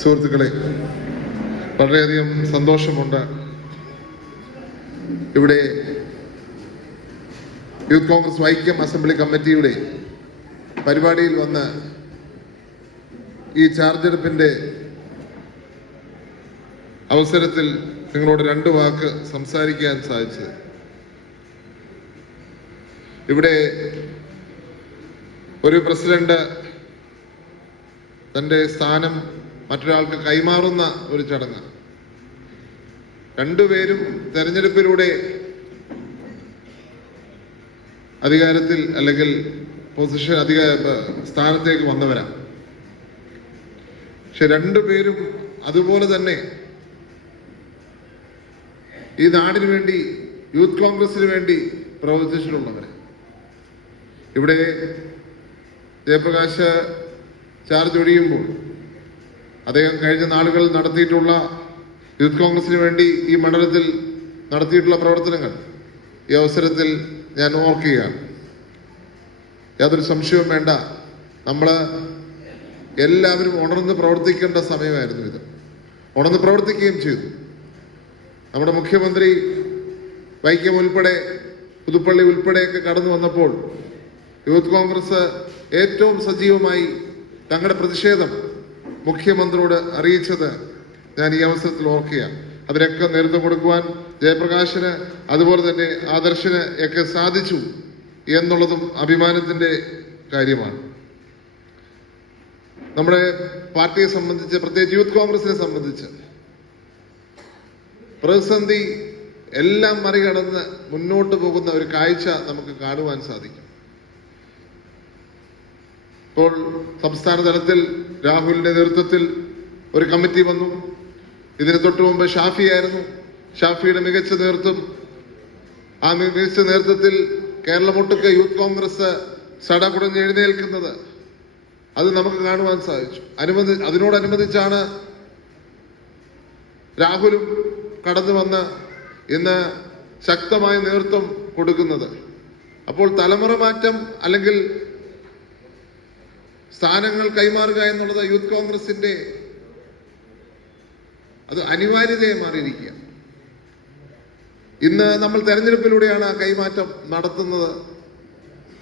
സുഹൃത്തുക്കളെ വളരെയധികം സന്തോഷമുണ്ട് ഇവിടെ യൂത്ത് കോൺഗ്രസ് വൈക്കം അസംബ്ലി കമ്മിറ്റിയുടെ പരിപാടിയിൽ വന്ന് ഈ ചാർജെടുപ്പിന്റെ അവസരത്തിൽ നിങ്ങളോട് രണ്ട് വാക്ക് സംസാരിക്കാൻ സാധിച്ചത്. ഇവിടെ ഒരു പ്രസിഡന്റ് തന്റെ സ്ഥാനം മറ്റൊരാൾക്ക് കൈമാറുന്ന ഒരു ചടങ്ങ്. രണ്ടുപേരും തെരഞ്ഞെടുപ്പിലൂടെ അധികാരത്തിൽ അല്ലെങ്കിൽ പൊസിഷൻ അധിക സ്ഥാനത്തേക്ക് വന്നവരാണ്. പക്ഷെ രണ്ടുപേരും അതുപോലെ തന്നെ ഈ നാടിന് വേണ്ടി യൂത്ത് കോൺഗ്രസിന് വേണ്ടി പ്രവർത്തിച്ചിട്ടുള്ളവരെ. ഇവിടെ ജയപ്രകാശ് ചാർജ് ഒഴിയുമ്പോൾ അദ്ദേഹം കഴിഞ്ഞ നാളുകളിൽ നടത്തിയിട്ടുള്ള യൂത്ത് കോൺഗ്രസിന് വേണ്ടി ഈ മണ്ഡലത്തിൽ നടത്തിയിട്ടുള്ള പ്രവർത്തനങ്ങൾ ഈ അവസരത്തിൽ ഞാൻ ഓർക്കുകയാണ്. യാതൊരു സംശയവും വേണ്ട. നമ്മൾ എല്ലാവരും ഉണർന്ന് പ്രവർത്തിക്കേണ്ട സമയമായിരുന്നു ഇത്. ഉണർന്ന് പ്രവർത്തിക്കുകയും ചെയ്തു. നമ്മുടെ മുഖ്യമന്ത്രി വൈക്കം ഉൾപ്പെടെ പുതുപ്പള്ളി ഉൾപ്പെടെയൊക്കെ കടന്നു വന്നപ്പോൾ യൂത്ത് കോൺഗ്രസ് ഏറ്റവും സജീവമായി തങ്ങളുടെ പ്രതിഷേധം മുഖ്യമന്ത്രിയോട് അറിയിച്ചത് ഞാൻ ഈ അവസരത്തിൽ ഓർക്കുകയാണ്. അതിനൊക്കെ നേതൃത്വം കൊടുക്കുവാൻ ജയപ്രകാശിന് അതുപോലെ തന്നെ ആദർശന് ഒക്കെ സാധിച്ചു എന്നുള്ളതും അഭിമാനത്തിന്റെ കാര്യമാണ്. നമ്മുടെ പാർട്ടിയെ സംബന്ധിച്ച് പ്രത്യേകിച്ച് യൂത്ത് കോൺഗ്രസിനെ സംബന്ധിച്ച് പ്രതിസന്ധി എല്ലാം മറികടന്ന് മുന്നോട്ട് പോകുന്ന ഒരു കാഴ്ച നമുക്ക് കാണുവാൻ സാധിക്കും. ഇപ്പോൾ സംസ്ഥാന തലത്തിൽ രാഹുലിന്റെ നേതൃത്വത്തിൽ ഒരു കമ്മിറ്റി വന്നു. ഇതിന് തൊട്ടു മുമ്പ് ഷാഫി ആയിരുന്നു. ഷാഫിയുടെ മികച്ച നേതൃത്വം. ആ മികച്ച നേതൃത്വത്തിൽ കേരളമൊട്ടുക്ക് യൂത്ത് കോൺഗ്രസ് സടകുടഞ്ഞ് എഴുന്നേൽക്കുന്നത്. അത് നമുക്ക് കാണുവാൻ സാധിച്ചു. അനുബന്ധി അതിനോടനുബന്ധിച്ചാണ് രാഹുലും കടന്നു വന്ന് ഇന്ന് ശക്തമായ നേതൃത്വം കൊടുക്കുന്നത്. അപ്പോൾ തലമുറ മാറ്റം അല്ലെങ്കിൽ സ്ഥാനങ്ങൾ കൈമാറുക എന്നുള്ളത് യൂത്ത് കോൺഗ്രസിന്റെ അത് അനിവാര്യതയെ മാറിയിരിക്കുക. ഇന്ന് നമ്മൾ തെരഞ്ഞെടുപ്പിലൂടെയാണ് ആ കൈമാറ്റം നടത്തുന്നത്.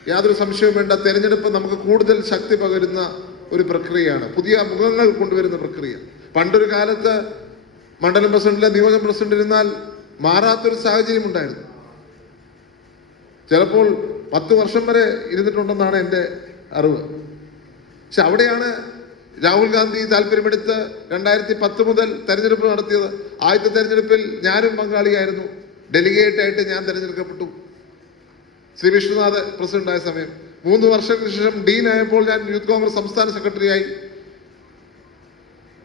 യാതൊരു സംശയവും വേണ്ട. തെരഞ്ഞെടുപ്പ് നമുക്ക് കൂടുതൽ ശക്തി പകരുന്ന ഒരു പ്രക്രിയയാണ്. പുതിയ മുഖങ്ങൾ കൊണ്ടുവരുന്ന പ്രക്രിയ. പണ്ടൊരു കാലത്ത് മണ്ഡലം പ്രസിഡന്റിലെ നിയോജക പ്രസിഡന്റ് ഇരുന്നാൽ മാറാത്തൊരു സാഹചര്യം ഉണ്ടായിരുന്നു. ചിലപ്പോൾ പത്ത് വർഷം വരെ ഇരുന്നിട്ടുണ്ടെന്നാണ് എന്റെ അറിവ്. പക്ഷെ അവിടെയാണ് രാഹുൽ ഗാന്ധി താല്പര്യമെടുത്ത് രണ്ടായിരത്തി പത്ത് മുതൽ തെരഞ്ഞെടുപ്പ് നടത്തിയത്. ആദ്യത്തെ തെരഞ്ഞെടുപ്പിൽ ഞാനും പങ്കാളിയായിരുന്നു. ഡെലിഗേറ്റ് ആയിട്ട് ഞാൻ തിരഞ്ഞെടുക്കപ്പെട്ടു. ശ്രീ വിഷ്ണുനാഥ് പ്രസിഡന്റായ സമയം. മൂന്ന് വർഷത്തിന് ശേഷം ഡീൻ ആയപ്പോൾ ഞാൻ യൂത്ത് കോൺഗ്രസ് സംസ്ഥാന സെക്രട്ടറിയായി.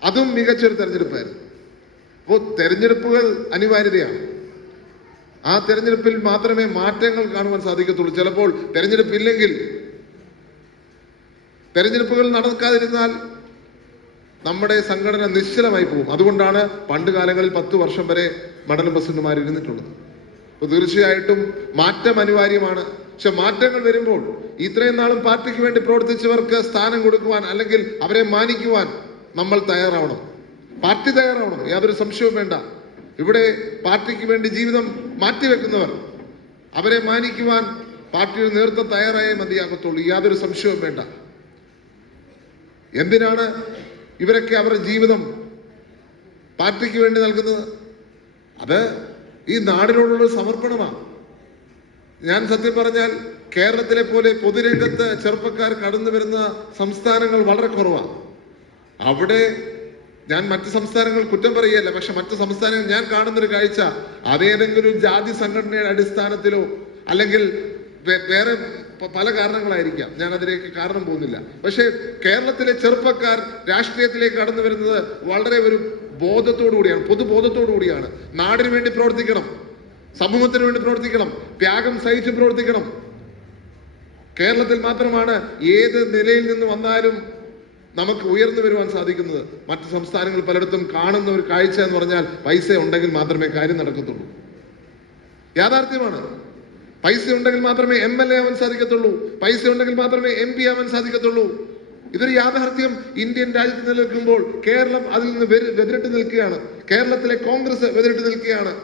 അതും മികച്ചൊരു തെരഞ്ഞെടുപ്പായിരുന്നു. അപ്പോൾ തെരഞ്ഞെടുപ്പുകൾ അനിവാര്യതയാണ്. ആ തെരഞ്ഞെടുപ്പിൽ മാത്രമേ മാറ്റങ്ങൾ കാണുവാൻ സാധിക്കത്തുള്ളൂ. ചിലപ്പോൾ തെരഞ്ഞെടുപ്പില്ലെങ്കിൽ തെരഞ്ഞെടുപ്പുകൾ നടക്കാതിരുന്നാൽ നമ്മുടെ സംഘടന നിശ്ചലമായി പോകും. അതുകൊണ്ടാണ് പണ്ട് കാലങ്ങളിൽ പത്ത് വർഷം വരെ മണ്ഡലം പ്രസിഡന്റുമാർ ഇരുന്നിട്ടുള്ളത്. അപ്പോൾ തീർച്ചയായിട്ടും മാറ്റം അനിവാര്യമാണ്. പക്ഷെ മാറ്റങ്ങൾ വരുമ്പോൾ ഇത്രയും നാളും പാർട്ടിക്ക് വേണ്ടി പ്രവർത്തിച്ചവർക്ക് സ്ഥാനം കൊടുക്കുവാൻ അല്ലെങ്കിൽ അവരെ മാനിക്കുവാൻ നമ്മൾ തയ്യാറാവണം. പാർട്ടി തയ്യാറാവണം. യാതൊരു സംശയവും വേണ്ട. ഇവിടെ പാർട്ടിക്ക് വേണ്ടി ജീവിതം മാറ്റിവെക്കുന്നവർ അവരെ മാനിക്കുവാൻ പാർട്ടിയുടെ നേതൃത്വം തയ്യാറായേ മതിയാകത്തുള്ളൂ. യാതൊരു സംശയവും വേണ്ട. എന്തിനാണ് ഇവരൊക്കെ അവരുടെ ജീവിതം പാർട്ടിക്ക് വേണ്ടി നൽകുന്നത്? അത് ഈ നാടിനോടുള്ള സമർപ്പണമാണ്. ഞാൻ സത്യം പറഞ്ഞാൽ കേരളത്തിലെ പോലെ പൊതുരംഗത്ത് ചെറുപ്പക്കാർ കടന്നു വരുന്ന സംസ്ഥാനങ്ങൾ വളരെ കുറവാണ്. അവിടെ ഞാൻ മറ്റ് സംസ്ഥാനങ്ങൾ കുറ്റം പറയുകയല്ല പക്ഷെ മറ്റ് സംസ്ഥാനങ്ങൾ ഞാൻ കാണുന്നൊരു കാഴ്ച അതേതെങ്കിലും ജാതി സംഘടനയുടെ അടിസ്ഥാനത്തിലോ അല്ലെങ്കിൽ വേറെ പല കാരണങ്ങളായിരിക്കാം. ഞാൻ അതിലേക്ക് കാരണം പോകുന്നില്ല. പക്ഷേ കേരളത്തിലെ ചെറുപ്പക്കാർ രാഷ്ട്രീയത്തിലേക്ക് കടന്നു വരുന്നത് വളരെ ഒരു ബോധത്തോടു കൂടിയാണ് പൊതുബോധത്തോടു കൂടിയാണ്. നാടിന് വേണ്ടി പ്രവർത്തിക്കണം സമൂഹത്തിന് വേണ്ടി പ്രവർത്തിക്കണം ത്യാഗം സഹിച്ച് പ്രവർത്തിക്കണം. കേരളത്തിൽ മാത്രമാണ് ഏത് നിലയിൽ നിന്ന് വന്നാലും നമുക്ക് ഉയർന്നു വരുവാൻ സാധിക്കുന്നത്. മറ്റ് സംസ്ഥാനങ്ങൾ പലയിടത്തും കാണുന്ന ഒരു കാഴ്ച എന്ന് പറഞ്ഞാൽ പൈസ ഉണ്ടെങ്കിൽ മാത്രമേ കാര്യം നടക്കത്തുള്ളൂ. യാഥാർത്ഥ്യമാണ്. പൈസ ഉണ്ടെങ്കിൽ മാത്രമേ എം എൽ എ ആവാൻ സാധിക്കത്തുള്ളൂ. പൈസ ഉണ്ടെങ്കിൽ മാത്രമേ എം പി ആവാൻ സാധിക്കത്തുള്ളൂ. ഇതൊരു യാഥാർത്ഥ്യം ഇന്ത്യൻ രാജ്യത്ത് നിലനിൽക്കുമ്പോൾ കേരളം അതിൽ നിന്ന് വെതിരിട്ട് നിൽക്കുകയാണ്. കേരളത്തിലെ കോൺഗ്രസ് വെതിരിട്ട് നിൽക്കുകയാണ്.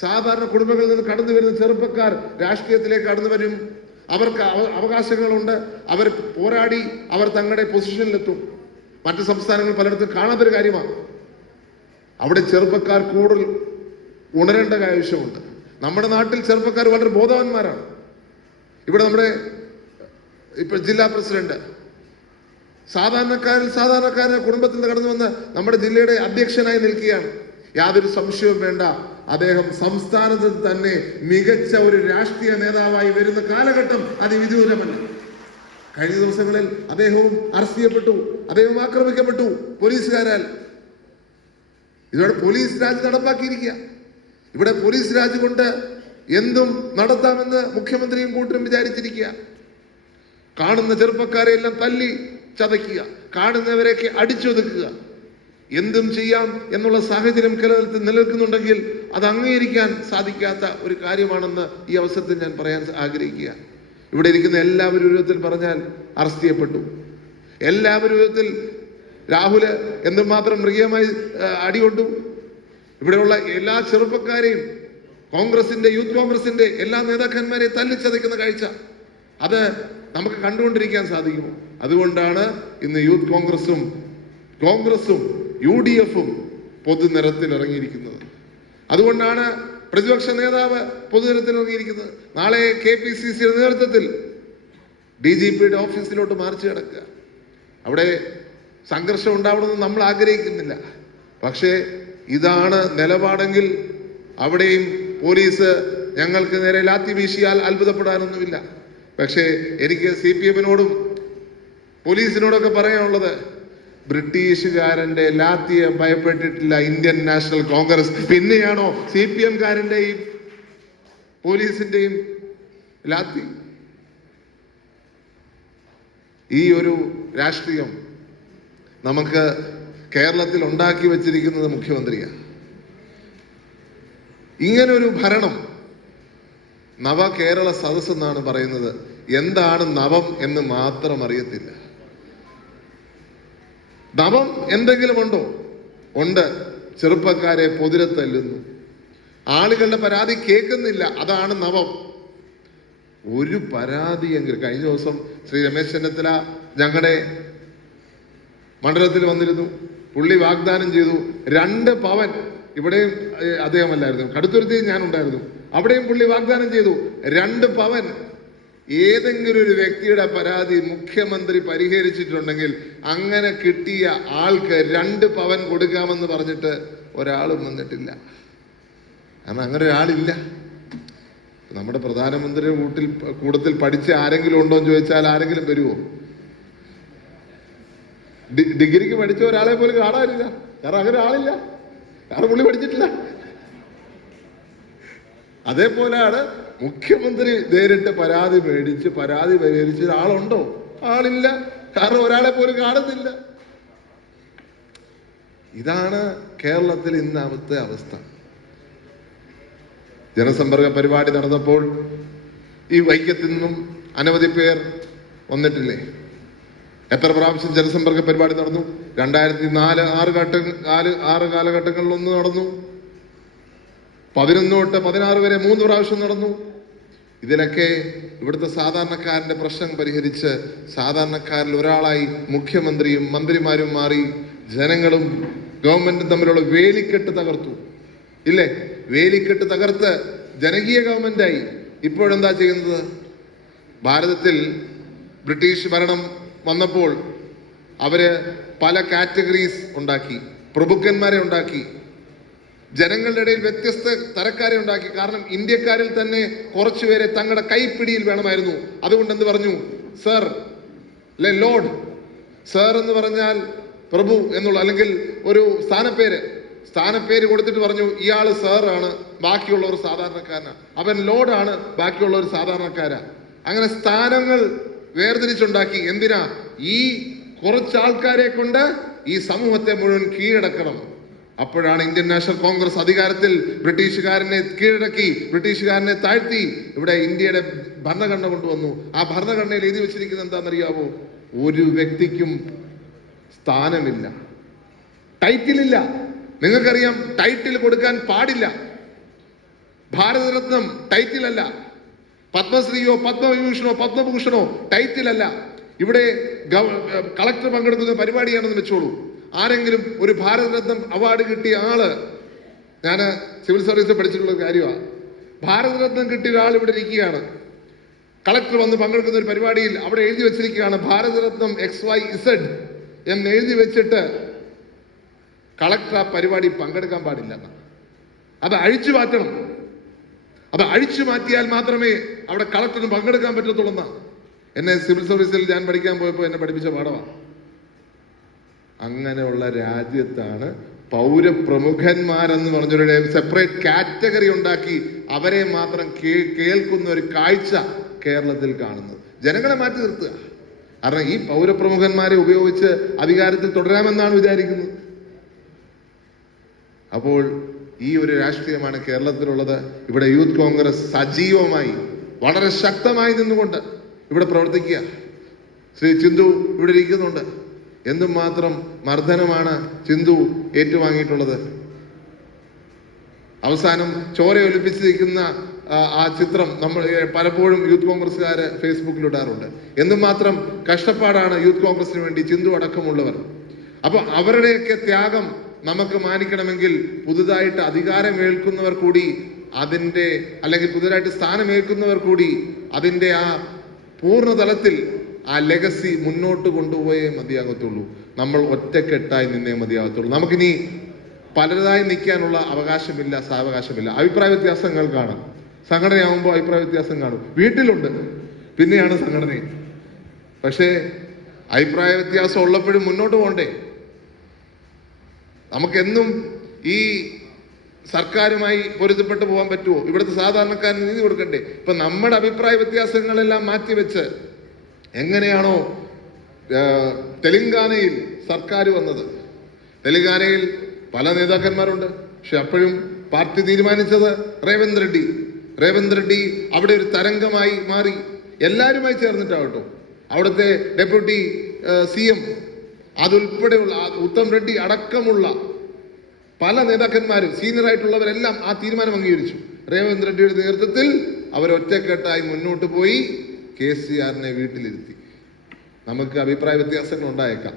സാധാരണ കുടുംബങ്ങളിൽ നിന്ന് കടന്നു വരുന്ന ചെറുപ്പക്കാർ രാഷ്ട്രീയത്തിലേക്ക് കടന്നു വരും. അവർക്ക് അവ- അവകാശങ്ങളുണ്ട്. അവർ പോരാടി അവർ തങ്ങളുടെ പൊസിഷനിലെത്തും. മറ്റ് സംസ്ഥാനങ്ങൾ പലയിടത്തും കാണാത്തൊരു കാര്യമാണ്. അവിടെ ചെറുപ്പക്കാർ കൂടുതൽ ഉണരേണ്ട ആവശ്യമുണ്ട്. നമ്മുടെ നാട്ടിൽ ചെറുപ്പക്കാർ വളരെ ബോധവാന്മാരാണ്. ഇവിടെ നമ്മുടെ ഇപ്പൊ ജില്ലാ പ്രസിഡന്റ് സാധാരണക്കാരിൽ സാധാരണക്കാരൻ കുടുംബത്തിൽ നിന്ന് കടന്നു വന്ന് നമ്മുടെ ജില്ലയുടെ അധ്യക്ഷനായി നിൽക്കുകയാണ്. യാതൊരു സംശയവും വേണ്ട. അദ്ദേഹം സംസ്ഥാനത്ത് തന്നെ മികച്ച ഒരു രാഷ്ട്രീയ നേതാവായി വരുന്ന കാലഘട്ടം അതിവിദൂരമല്ല. കഴിഞ്ഞ ദിവസങ്ങളിൽ അദ്ദേഹവും അറസ്റ്റ് ചെയ്യപ്പെട്ടു അദ്ദേഹം ആക്രമിക്കപ്പെട്ടു. പോലീസുകാരാൽ. ഇതോടെ പോലീസ് രാജ് നടപ്പാക്കിയിരിക്കുക. ഇവിടെ പോലീസ് രാജ് കൊണ്ട് എന്തും നടത്താമെന്ന് മുഖ്യമന്ത്രിയും കൂട്ടരും വിചാരിച്ചിരിക്കുക. കാണുന്ന ചെറുപ്പക്കാരെ എല്ലാം തല്ലി ചതയ്ക്കുക. കാണുന്നവരെയൊക്കെ അടിച്ചൊതുക്കുക. എന്തും ചെയ്യാം എന്നുള്ള സാഹചര്യം കേരളത്തിൽ നിലനിൽക്കുന്നുണ്ടെങ്കിൽ അത് അംഗീകരിക്കാൻ സാധിക്കാത്ത ഒരു കാര്യമാണെന്ന് ഈ അവസരത്തിൽ ഞാൻ പറയാൻ ആഗ്രഹിക്കുക. ഇവിടെ ഇരിക്കുന്ന എല്ലാവരും ഒരു വിധത്തിൽ പറഞ്ഞാൽ അറസ്റ്റ് ചെയ്യപ്പെട്ടു. എല്ലാവരും വിധത്തിൽ രാഹുൽ എന്തുമാത്രം മൃഗീയമായി അടി അടികൊണ്ടു. ഇവിടെയുള്ള എല്ലാ ചെറുപ്പക്കാരെയും കോൺഗ്രസിന്റെ യൂത്ത് കോൺഗ്രസിന്റെ എല്ലാ നേതാക്കന്മാരെയും തല്ലിച്ചതയ്ക്കുന്ന കാഴ്ച. അത് നമുക്ക് കണ്ടുകൊണ്ടിരിക്കാൻ സാധിക്കുമോ? അതുകൊണ്ടാണ് ഇന്ന് യൂത്ത് കോൺഗ്രസും കോൺഗ്രസും യു ഡി എഫും പൊതുനിരത്തിൽ ഇറങ്ങിയിരിക്കുന്നത് അതുകൊണ്ടാണ് പ്രതിപക്ഷ നേതാവ് പൊതുനിരത്തിൽ ഇറങ്ങിയിരിക്കുന്നത് നാളെ കെ പി സി സിയുടെ നേതൃത്വത്തിൽ ഡി ജി പിയുടെ ഓഫീസിലോട്ട് മാർച്ച് കിടക്കുക. അവിടെ സംഘർഷം ഉണ്ടാവണമെന്ന് നമ്മൾ ആഗ്രഹിക്കുന്നില്ല. പക്ഷേ ഇതാണ് നിലപാടെങ്കിൽ അവിടെയും പോലീസ് ഞങ്ങൾക്ക് നേരെ ലാത്തി വീശിയാൽ അത്ഭുതപ്പെടാനൊന്നുമില്ല. പക്ഷേ എനിക്ക് സി പി എമ്മിനോടും പോലീസിനോടൊക്കെ പറയാനുള്ളത് ബ്രിട്ടീഷുകാരന്റെ ലാത്തിയെ ഭയപ്പെട്ടിട്ടില്ല ഇന്ത്യൻ നാഷണൽ കോൺഗ്രസ്. പിന്നെയാണോ സി പി എംകാരന്റെയും പോലീസിന്റെയും ലാത്തി? ഈ ഒരു രാഷ്ട്രീയം നമുക്ക് കേരളത്തിൽ ഉണ്ടാക്കി വച്ചിരിക്കുന്നത് മുഖ്യമന്ത്രിയാണ്. ഇങ്ങനൊരു ഭരണം നവ കേരള സദസ് എന്നാണ് പറയുന്നത്. എന്താണ് നവം എന്ന് മാത്രം അറിയത്തില്ല. നവം എന്തെങ്കിലും ഉണ്ടോ? ഉണ്ട്. ചെറുപ്പക്കാരെ പൊതിരത്തല്ലുന്നു ആളുകളുടെ പരാതി കേൾക്കുന്നില്ല. അതാണ് നവം. ഒരു പരാതിയെങ്കിലും കഴിഞ്ഞ ദിവസം ശ്രീ രമേശ് ചെന്നിത്തല ഞങ്ങളുടെ മണ്ഡലത്തിൽ വന്നിരുന്നു. പുള്ളി വാഗ്ദാനം ചെയ്തു. രണ്ട് പവൻ ഇവിടെയും അദ്ദേഹമല്ലായിരുന്നു. കടുത്തുരുത്തി ഞാൻ ഉണ്ടായിരുന്നു. അവിടെയും പുള്ളി വാഗ്ദാനം ചെയ്തു. രണ്ട് പവൻ. ഏതെങ്കിലും ഒരു വ്യക്തിയുടെ പരാതി മുഖ്യമന്ത്രി പരിഹരിച്ചിട്ടുണ്ടെങ്കിൽ അങ്ങനെ കിട്ടിയ ആൾക്ക് രണ്ട് പവൻ കൊടുക്കാമെന്ന് പറഞ്ഞിട്ട് ഒരാളും വന്നിട്ടില്ല. കാരണം അങ്ങനെ ഒരാളില്ല. നമ്മുടെ പ്രധാനമന്ത്രിയുടെ കൂട്ടിൽ കൂട്ടത്തിൽ പഠിച്ച ആരെങ്കിലും ഉണ്ടോ എന്ന് ചോദിച്ചാൽ ആരെങ്കിലും വരുമോ ഡിഗ്രിക്ക് പഠിച്ച ഒരാളെ പോലും കാണാനില്ല. കാരണം അങ്ങനെ ആളില്ല. കാരണം പുള്ളി പഠിച്ചിട്ടില്ല. അതേപോലെയാണ് മുഖ്യമന്ത്രി നേരിട്ട് പരാതി മേടിച്ച് പരാതി പരിഹരിച്ച ആളുണ്ടോ ആളില്ല. കാരണം ഒരാളെ പോലും കാണുന്നില്ല. ഇതാണ് കേരളത്തിൽ ഇന്നത്തെ അവസ്ഥ. ജനസമ്പർക്ക പരിപാടി നടന്നപ്പോൾ ഈ വൈക്കത്തിൽ നിന്നും അനവധി പേർ വന്നിട്ടില്ലേ? എത്ര പ്രാവശ്യം ജനസമ്പർക്ക പരിപാടി നടന്നു? രണ്ടായിരത്തി നാല് ആറ് ഘട്ട നാല് ആറ് കാലഘട്ടങ്ങളിലൊന്ന് നടന്നു. പതിനൊന്ന് തൊട്ട് പതിനാറ് വരെ മൂന്ന് പ്രാവശ്യം നടന്നു. ഇതിലൊക്കെ ഇവിടുത്തെ സാധാരണക്കാരന്റെ പ്രശ്നം പരിഹരിച്ച് സാധാരണക്കാരിൽ ഒരാളായി മുഖ്യമന്ത്രിയും മന്ത്രിമാരും മാറി ജനങ്ങളും ഗവൺമെന്റും തമ്മിലുള്ള വേലിക്കെട്ട് തകർത്തു. ഇല്ലേ? വേലിക്കെട്ട് തകർത്ത് ജനകീയ ഗവൺമെന്റായി. ഇപ്പോഴെന്താ ചെയ്യുന്നത്? ഭാരതത്തിൽ ബ്രിട്ടീഷ് ഭരണം വന്നപ്പോൾ അവർ പല കാറ്റഗറീസ് ഉണ്ടാക്കി പ്രഭുക്കന്മാരെ ഉണ്ടാക്കി ജനങ്ങളുടെ ഇടയിൽ വ്യത്യസ്ത തരക്കാരെ ഉണ്ടാക്കി. കാരണം ഇന്ത്യക്കാരിൽ തന്നെ കുറച്ചുപേരെ തങ്ങളുടെ കൈപ്പിടിയിൽ വേണമായിരുന്നു. അതുകൊണ്ട് എന്ത് പറഞ്ഞു? സർ അല്ലെ ലോഡ്. സർ എന്ന് പറഞ്ഞാൽ പ്രഭു എന്നുള്ള. അല്ലെങ്കിൽ ഒരു സ്ഥാനപ്പേര്. സ്ഥാനപ്പേര് കൊടുത്തിട്ട് പറഞ്ഞു ഇയാൾ സാറാണ് ബാക്കിയുള്ളവർ സാധാരണക്കാരനാണ് അവൻ ലോഡാണ് ബാക്കിയുള്ളവർ സാധാരണക്കാരാ. അങ്ങനെ സ്ഥാനങ്ങൾ വേർതിരിച്ചുണ്ടാക്കി എന്തിനാ? ഈ കുറച്ച് ആൾക്കാരെ കൊണ്ട് ഈ സമൂഹത്തെ മുഴുവൻ കീഴടക്കണം. അപ്പോഴാണ് ഇന്ത്യൻ നാഷണൽ കോൺഗ്രസ് അധികാരത്തിൽ ബ്രിട്ടീഷുകാരനെ കീഴടക്കി ബ്രിട്ടീഷുകാരനെ താഴ്ത്തി ഇവിടെ ഇന്ത്യയുടെ ഭരണഘടന കൊണ്ടുവന്നു. ആ ഭരണഘടനയിൽ എഴുതി വെച്ചിരിക്കുന്നത് എന്താണെന്നറിയാവോ? ഒരു വ്യക്തിക്കും സ്ഥാനമില്ല. ടൈറ്റിലില്ല. നിങ്ങൾക്കറിയാം ടൈറ്റിൽ കൊടുക്കാൻ പാടില്ല. ഭാരതരത്നം ടൈറ്റിലല്ല. പത്മശ്രീയോ പത്മവിഭൂഷണോ പത്മഭൂഷണോ ടൈറ്റിലല്ല. ഇവിടെ കളക്ടർ പങ്കെടുക്കുന്ന പരിപാടിയാണെന്ന് വെച്ചോളൂ. ആരെങ്കിലും ഒരു ഭാരതരത്നം അവാർഡ് കിട്ടിയ ആൾ ഞാൻ സിവിൽ സർവീസ് പഠിച്ചിട്ടുള്ള കാര്യമാണ് ഭാരതരത്നം കിട്ടിയ ഒരാൾ ഇവിടെ ഇരിക്കുകയാണ്. കളക്ടർ വന്ന് പങ്കെടുക്കുന്ന ഒരു പരിപാടിയിൽ അവിടെ എഴുതി വെച്ചിരിക്കുകയാണ് ഭാരതരത്നം എക്സ് വൈ ഇസഡ് എന്ന് എഴുതി വെച്ചിട്ട് കളക്ടർ ആ പരിപാടി പങ്കെടുക്കാൻ പാടില്ല. അത് അഴിച്ചു മാറ്റണം അത് അഴിച്ചു മാറ്റിയാൽ മാത്രമേ അവിടെ കളക്ടറിന് പങ്കെടുക്കാൻ പറ്റത്തുള്ളൂ എന്നാ സിവിൽ സർവീസിൽ ഞാൻ പഠിക്കാൻ പോയപ്പോൾ എന്നെ പഠിപ്പിച്ച പാഠമാണ് അങ്ങനെയുള്ള രാജ്യത്താണ് പൗരപ്രമുഖന്മാരെന്ന് പറഞ്ഞൊരു സെപ്പറേറ്റ് കാറ്റഗറി ഉണ്ടാക്കി അവരെ മാത്രം കേൾക്കുന്ന ഒരു കാഴ്ച കേരളത്തിൽ കാണുന്നത്. ജനങ്ങളെ മാറ്റി നിർത്തുക. കാരണം ഈ പൗരപ്രമുഖന്മാരെ ഉപയോഗിച്ച് അധികാരത്തിൽ തുടരാമെന്നാണ് വിചാരിക്കുന്നത്. അപ്പോൾ ഈ ഒരു രാഷ്ട്രീയമാണ് കേരളത്തിലുള്ളത്. ഇവിടെ യൂത്ത് കോൺഗ്രസ് സജീവമായി വളരെ ശക്തമായി നിന്നുകൊണ്ട് ഇവിടെ പ്രവർത്തിക്കുക. ശ്രീ ചിന്തു ഇവിടെ ഇരിക്കുന്നുണ്ട്. എന്തും മാത്രം മർദ്ദനമാണ് ചിന്തു ഏറ്റുവാങ്ങിയിട്ടുള്ളത്. അവസാനം ചോര ഒലിപ്പിച്ചിരിക്കുന്ന ആ, ചിത്രം നമ്മൾ പലപ്പോഴും യൂത്ത് കോൺഗ്രസ്സുകാര് ഫേസ്ബുക്കിൽ ഇടാറുണ്ട്. എന്തുമാത്രം കഷ്ടപ്പാടാണ് യൂത്ത് കോൺഗ്രസിന് വേണ്ടി ചിന്തു അടക്കമുള്ളവർ. അപ്പൊ അവരുടെയൊക്കെ ത്യാഗം നമുക്ക് മാനിക്കണമെങ്കിൽ പുതുതായിട്ട് അധികാരമേൽക്കുന്നവർ കൂടി അതിന്റെ അല്ലെങ്കിൽ പുതുതായിട്ട് സ്ഥാനമേൽക്കുന്നവർ കൂടി അതിന്റെ ആ പൂർണതലത്തിൽ ആ ലെഗസി മുന്നോട്ട് കൊണ്ടുപോയേ മതിയാകത്തുള്ളൂ. നമ്മൾ ഒറ്റക്കെട്ടായി നിന്നേ മതിയാകത്തുള്ളൂ. നമുക്കിനി പലതായി നിൽക്കാനുള്ള അവകാശമില്ല സാവകാശമില്ല. അഭിപ്രായ വ്യത്യാസങ്ങൾ കാണാം. സംഘടനയാകുമ്പോൾ അഭിപ്രായ വ്യത്യാസം കാണും. വീട്ടിലുണ്ട്. പിന്നെയാണ് സംഘടന പക്ഷേ അഭിപ്രായ വ്യത്യാസം ഉള്ളപ്പോഴും മുന്നോട്ട് പോകണ്ടേ? നമുക്കെന്നും ഈ സർക്കാരുമായി പൊരുത്തപ്പെട്ടു പോകാൻ പറ്റുമോ ഇവിടുത്തെ സാധാരണക്കാരന് നീതി കൊടുക്കണ്ടേ? ഇപ്പൊ നമ്മുടെ അഭിപ്രായ വ്യത്യാസങ്ങളെല്ലാം മാറ്റിവെച്ച് എങ്ങനെയാണോ തെലങ്കാനയിൽ സർക്കാർ വന്നത്. തെലങ്കാനയിൽ പല നേതാക്കന്മാരുണ്ട്. പക്ഷെ അപ്പോഴും പാർട്ടി തീരുമാനിച്ചത് രേവന്ത് റെഡ്ഡി. രേവന്ത് റെഡ്ഡി അവിടെ ഒരു തരംഗമായി മാറി. എല്ലാവരുമായി ചേർന്നിട്ടാവട്ടോ. അവിടുത്തെ ഡെപ്യൂട്ടി സി എം അതുൾപ്പെടെയുള്ള ഉത്തം റെഡ്ഡി അടക്കമുള്ള പല നേതാക്കന്മാരും സീനിയർ ആയിട്ടുള്ളവരെല്ലാം ആ തീരുമാനം അംഗീകരിച്ചു. രേവന്ത് റെഡ്ഡിയുടെ നേതൃത്വത്തിൽ അവർ ഒറ്റക്കെട്ടായി മുന്നോട്ട് പോയി കെ സി ആറിനെ വീട്ടിലിരുത്തി. നമുക്ക് അഭിപ്രായ വ്യത്യാസങ്ങൾ ഉണ്ടായേക്കാം.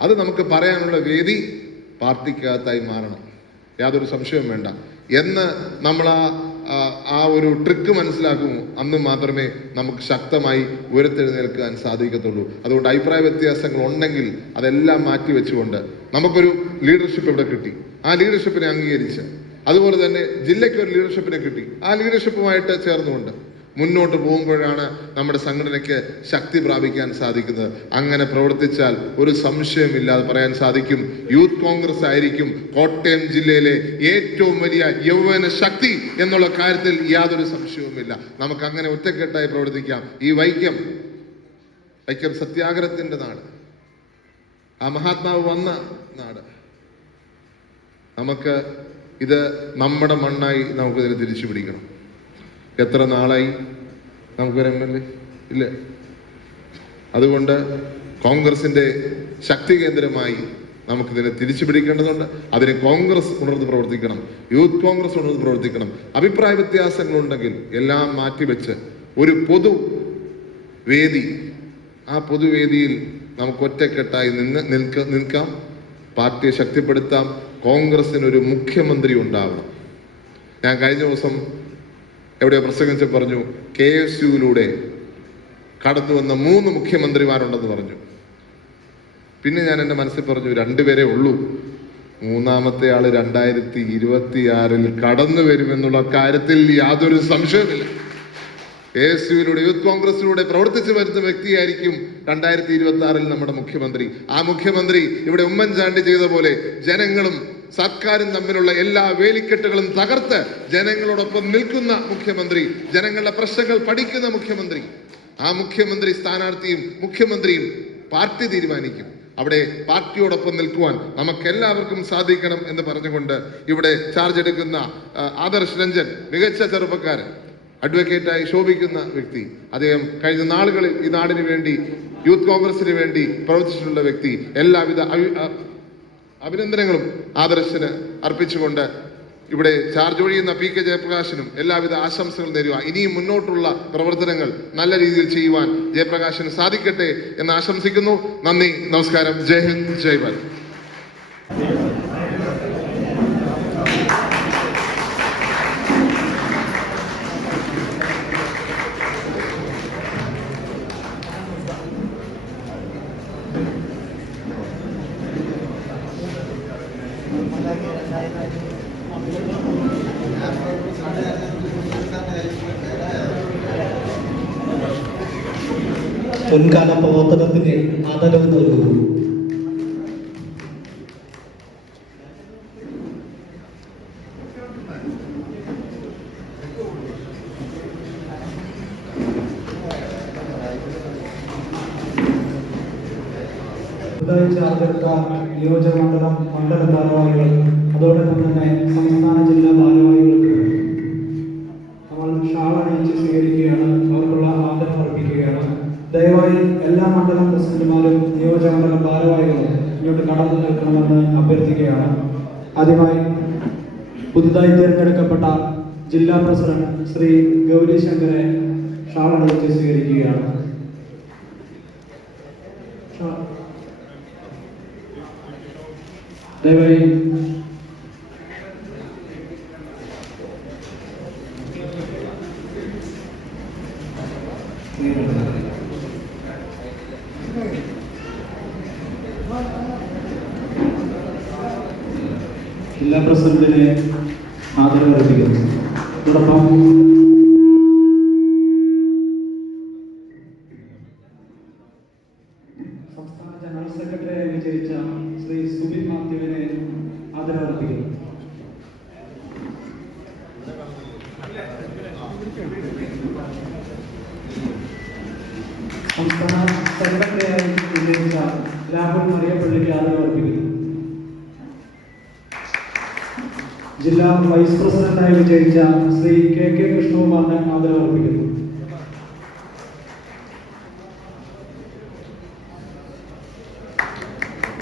അത് നമുക്ക് പറയാനുള്ള വേദി പാർട്ടിക്കകത്തായി മാറണം. യാതൊരു സംശയവും വേണ്ട. എന്ന് നമ്മൾ ആ ആ- ഒരു ട്രിക്ക് മനസ്സിലാക്കുമോ? അന്ന് മാത്രമേ നമുക്ക് ശക്തമായി ഉയർത്തെഴുന്നേൽക്കാൻ സാധിക്കത്തുള്ളൂ. അതുകൊണ്ട് അഭിപ്രായ വ്യത്യാസങ്ങൾ ഉണ്ടെങ്കിൽ അതെല്ലാം മാറ്റി വെച്ചുകൊണ്ട് നമുക്കൊരു ലീഡർഷിപ്പ് ഇവിടെ കിട്ടി. ആ ലീഡർഷിപ്പിനെ അംഗീകരിച്ച്. അതുപോലെ തന്നെ ജില്ലയ്ക്ക് ഒരു ലീഡർഷിപ്പിനെ കിട്ടി. ആ ലീഡർഷിപ്പുമായിട്ട് ചേർന്നുകൊണ്ട് മുന്നോട്ട് പോകുമ്പോഴാണ് നമ്മുടെ സംഘടനയ്ക്ക് ശക്തി പ്രാപിക്കാൻ സാധിക്കുന്നത്. അങ്ങനെ പ്രവർത്തിച്ചാൽ ഒരു സംശയമില്ലാതെ പറയാൻ സാധിക്കും. യൂത്ത് കോൺഗ്രസ് ആയിരിക്കും കോട്ടയം ജില്ലയിലെ ഏറ്റവും വലിയ യൗവന ശക്തി എന്നുള്ള കാര്യത്തിൽ യാതൊരു സംശയവുമില്ല. നമുക്ക് അങ്ങനെ ഒറ്റക്കെട്ടായി പ്രവർത്തിക്കാം. ഈ വൈക്കം വൈക്കം സത്യാഗ്രഹത്തിന്റെ നാട്. ആ മഹാത്മാവ് വന്ന നാട്. നമുക്ക് ഇത് നമ്മുടെ മണ്ണായി നമുക്കിതിനെ തിരിച്ചു പിടിക്കണം. എത്ര നാളായി നമുക്കൊരു എം എൽ എ ഇല്ല. അതുകൊണ്ട് കോൺഗ്രസിന്റെ ശക്തി കേന്ദ്രമായി നമുക്കിതിനെ തിരിച്ചു പിടിക്കേണ്ടതുണ്ട്. അതിന് കോൺഗ്രസ് ഉണർന്ന് പ്രവർത്തിക്കണം. യൂത്ത് കോൺഗ്രസ് ഉണർന്ന് പ്രവർത്തിക്കണം. അഭിപ്രായ വ്യത്യാസങ്ങളുണ്ടെങ്കിൽ എല്ലാം മാറ്റിവെച്ച് ഒരു പൊതു വേദി ആ പൊതുവേദിയിൽ നമുക്ക് ഒറ്റക്കെട്ടായി നിന്ന് നിൽക്ക നിൽക്കാം. പാർട്ടിയെ ശക്തിപ്പെടുത്താം. കോൺഗ്രസിന് ഒരു മുഖ്യമന്ത്രി ഉണ്ടാവണം. ഞാൻ കഴിഞ്ഞ ദിവസം എവിടെയോ പ്രസംഗിച്ച് പറഞ്ഞു കെ എസ് യുയിലൂടെ കടന്നു വന്ന മൂന്ന് മുഖ്യമന്ത്രിമാരുണ്ടെന്ന് പറഞ്ഞു. പിന്നെ ഞാൻ എന്റെ മനസ്സിൽ പറഞ്ഞു രണ്ടുപേരെ ഉള്ളൂ. മൂന്നാമത്തെ ആൾ രണ്ടായിരത്തി ഇരുപത്തിയാറിൽ കടന്നു വരുമെന്നുള്ള കാര്യത്തിൽ യാതൊരു സംശയവുമില്ല. യുവിലൂടെ യൂത്ത് കോൺഗ്രസിലൂടെ പ്രവർത്തിച്ചു വരുന്ന വ്യക്തിയായിരിക്കും രണ്ടായിരത്തി ഇരുപത്തി ആറിൽ നമ്മുടെ മുഖ്യമന്ത്രി. ആ മുഖ്യമന്ത്രി ഇവിടെ ഉമ്മൻചാണ്ടി ചെയ്ത പോലെ ജനങ്ങളും സർക്കാരും തമ്മിലുള്ള എല്ലാ വേലിക്കെട്ടുകളും തകർത്ത് ജനങ്ങളോടൊപ്പം നിൽക്കുന്ന മുഖ്യമന്ത്രി ജനങ്ങളുടെ പ്രശ്നങ്ങൾ പഠിക്കുന്ന മുഖ്യമന്ത്രി. ആ മുഖ്യമന്ത്രി സ്ഥാനാർത്ഥിയും മുഖ്യമന്ത്രിയും പാർട്ടി തീരുമാനിക്കും. അവിടെ പാർട്ടിയോടൊപ്പം നിൽക്കുവാൻ നമുക്ക് എല്ലാവർക്കും സാധിക്കണം എന്ന് പറഞ്ഞുകൊണ്ട് ഇവിടെ ചാർജ് എടുക്കുന്ന ആദർശ് രഞ്ജൻ മികച്ച ചെറുപ്പക്കാരൻ. അഡ്വക്കേറ്റായി ശോഭിക്കുന്ന വ്യക്തി അദ്ദേഹം കഴിഞ്ഞ നാളുകളിൽ ഈ നാടിന് വേണ്ടി യൂത്ത് കോൺഗ്രസിന് വേണ്ടി പ്രവർത്തിച്ചിട്ടുള്ള വ്യക്തി എല്ലാവിധ അഭിനന്ദനങ്ങളും ആദർശന് അർപ്പിച്ചുകൊണ്ട് ഇവിടെ ചാർജ് ഒഴിയുന്ന പി കെ ജയപ്രകാശിനും എല്ലാവിധ ആശംസകളും നേരുക. ഇനിയും മുന്നോട്ടുള്ള പ്രവർത്തനങ്ങൾ നല്ല രീതിയിൽ ചെയ്യുവാൻ ജയപ്രകാശിന് സാധിക്കട്ടെ എന്ന് ആശംസിക്കുന്നു. നന്ദി നമസ്കാരം. ജയ് ഹിന്ദ് ജയ് ഭാരത്. മുൻകാല പ്രവർത്തനത്തിന് ആദരവ് നൽകുന്നു. പുതുതായി തിരഞ്ഞെടുക്കപ്പെട്ട ജില്ലാ പ്രസിഡന്റ് ശ്രീ ഗൗരിശങ്കരെ അണിയിച്ച് സ്വീകരിക്കുകയാണ്. ദയവായി. ജില്ലാ പ്രസിഡന്റിനെ ആദരവ് അർപ്പിക്കുന്നു അതോടൊപ്പം സംസ്ഥാന ജനറൽ സെക്രട്ടറിയായി വിജയിച്ച ശ്രീ സുബിൻ മാത്യുവിനെ ആദരവർപ്പിക്കുന്നു സംസ്ഥാന സെക്രട്ടറിയായി വിജയിച്ച രാഹുൽ മറിയപ്പള്ളിക്ക് ആദരവർപ്പിക്കുന്നു ജില്ലാ വൈസ് പ്രസിഡന്റായി വിജയിച്ച ശ്രീ കെ കെ കൃഷ്ണകുമാറിന് ആദരവർപ്പിക്കുന്നു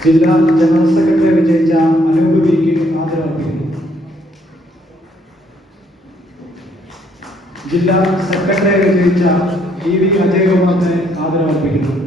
ജില്ലാ ജനറൽ സെക്രട്ടറി വിജയിച്ച അനൂപ് വിക്ക് ആദരവർപ്പിക്കുന്നു ജില്ലാ സെക്രട്ടറി വിജയിച്ച ഇ വി അജയകുമാറിനെ ആദരവർപ്പിക്കുന്നു